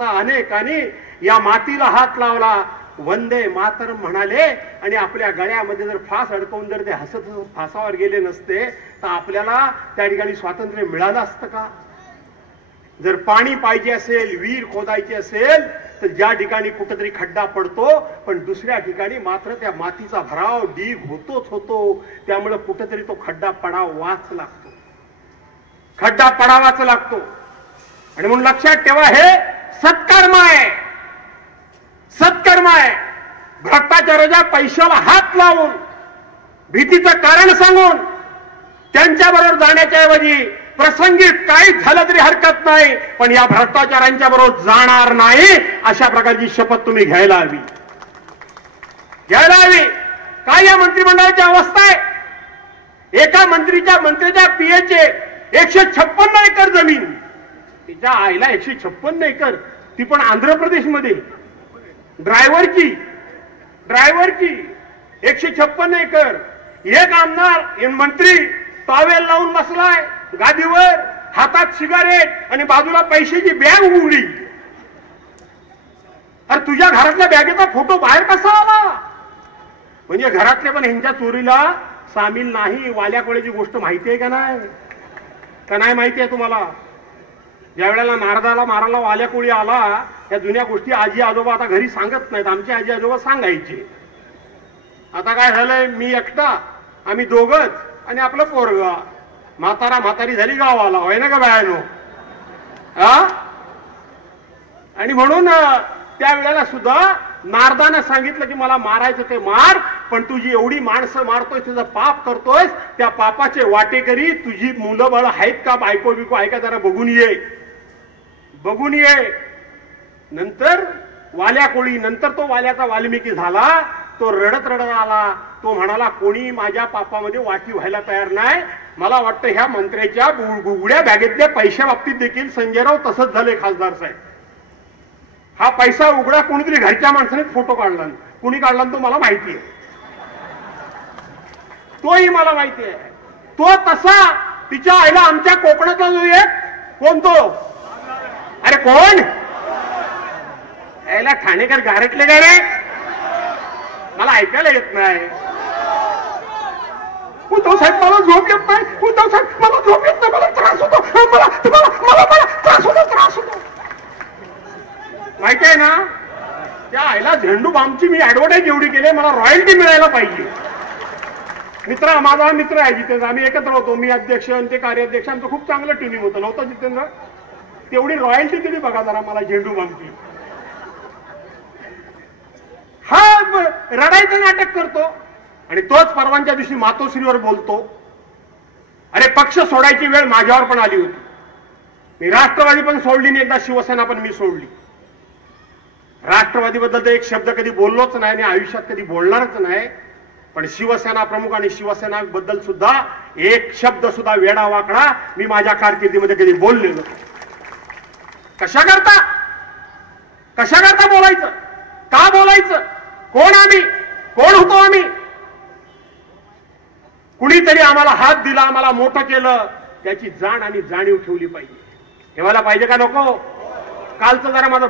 अनेकांनी या मातीला हात लावला, वंदे मातरम म्हणाले आणि आपल्या गळ्यामध्ये जर फास अडकवून जर ते हसत फासावर गेले नसते तर आपल्याला त्या ठिकाणी स्वातंत्र्य मिळालं असतं का? जर पाणी पाहिजे असेल, विहीर खोदायची असेल तर ज्या ठिकाणी कुठेतरी खड्डा पडतो, पण दुसऱ्या ठिकाणी मात्र त्या मातीचा भराव ढीग होतोच होतो. त्यामुळे कुठेतरी तो खड्डा पडावाच लागतो, खड्डा पडावाच लागतो. आणि म्हणून लक्षात ठेवा, हे सत्कर्म आहे, सत्कर्म आहे. भ्रष्टाचाराच्या पैशाला हात लावून, भीतीचं कारण सांगून त्यांच्याबरोबर जाण्याच्या ऐवजी प्रसंगी काही झालं तरी हरकत नाही, पण या भ्रष्टाचारांच्या बरोबर जाणार नाही, अशा प्रकारची शपथ तुम्ही घ्यायला हवी, घ्यायला हवी. काय या मंत्रिमंडळाची अवस्था आहे? एका मंत्र्याच्या पीएचे 156 एकर जमीन, तिच्या आईला 156 एकर, ती पण आंध्र प्रदेशमध्ये. ड्रायव्हरची 156 एकर. एक आमदार मंत्री टॉवेल लावून बसलाय गादीवर, हातात सिगारेट आणि बाजूला पैशाची बॅग उघडी. अरे तुझ्या घरातल्या बॅगेचा फोटो बाहेर कसा आला? म्हणजे घरातले पण ह्यांच्या चोरीला सामील नाही. वाल्या कोळ्याची गोष्ट माहिती आहे का नाही? का नाही माहिती आहे तुम्हाला? ज्या वेळेला नारदाला मारायला वाल्या कोळी आला, या जुन्या गोष्टी आजी आजोबा आता घरी सांगत नाहीत. आमचे आजी आजोबा सांगायचे. आता काय झालंय, मी एकटा, आम्ही दोघच आणि आपलं पोरगा. म्हातारी झाली गावाला, होय ना का बायानो? आणि म्हणून त्या वेळेला सुद्धा नारदानं सांगितलं की मला मारायचं ते मार, पण तुझी एवढी माणसं मारतोय, तुझं पाप करतोयस, त्या पापाचे वाटेकरी तुझी मुलं बाळ आहेत का, बायको बिको आहे का, जरा बघून ये, बघून ये. नंतर वाल्या कोळी, नंतर तो वाल्याचा वाल्मिकी झाला. तो रडत आला. तो म्हणाला, कोणी माझ्या पापामध्ये वाटी व्हायला तयार नाही. मला वाटतं ह्या मंत्र्याच्या गुगड्या बॅगेतल्या पैशा बाबतीत देखील संजयराव तसंच झाले खासदार साहेब. हा पैसा उघडा कोणीतरी घरच्या माणसाने फोटो काढला, कोणी काढला तो मला माहिती आहे, तोही मला माहिती आहे. तो तसा तिच्या आईला आमच्या कोकणातला जो एक कोण, तो अरे कोण यायला ठाणेकर गारटले काय रे? मला ऐकायला येत नाही. उद्धव साहेब मला झोप येत नाही, उद्धव साहेब मला झोप येत नाही, मला त्रास होतो, मला त्रास होतो. माहिती आहे ना? त्या आईला झेंडू बामची मी ऍडव्हर्टाईज एवढी केली, मला रॉयल्टी मिळायला पाहिजे. माझा मित्र आहे जितेंद्र, आम्ही एकत्र होतो. मी अध्यक्ष आणि ते कार्याध्यक्ष, आमचं खूप चांगलं ट्युनिंग होतं. नव्हतं जितेंद्र? तेवढी रॉयल्टी दिली बघा जरा मला झेंडू बामची. हा रडायचं नाटक करतो आणि तोच परवांच्या दिवशी मातोश्रीवर बोलतो. अरे पक्ष सोडायची वेळ माझ्यावर पण आली होती. मी राष्ट्रवादी पण सोडली नाही, एकदा शिवसेना पण मी सोडली. राष्ट्रवादीबद्दल तर एक शब्द कधी बोललोच नाही आणि आयुष्यात कधी बोलणारच नाही. पण शिवसेना प्रमुख आणि शिवसेना बद्दल सुद्धा एक शब्द सुद्धा वेडा वाकडा मी माझ्या कारकिर्दीमध्ये कधी बोललेलो. कशा करता बोलायचं? का बोलायचं? कोण आम्ही? कोण होतो आम्ही? कुणीतरी आम्हाला हात दिला, आम्हाला मोठं केलं, त्याची जाण आणि जाणीव ठेवली पाहिजे. ठेवायला पाहिजे का नको? कालचं जरा माझं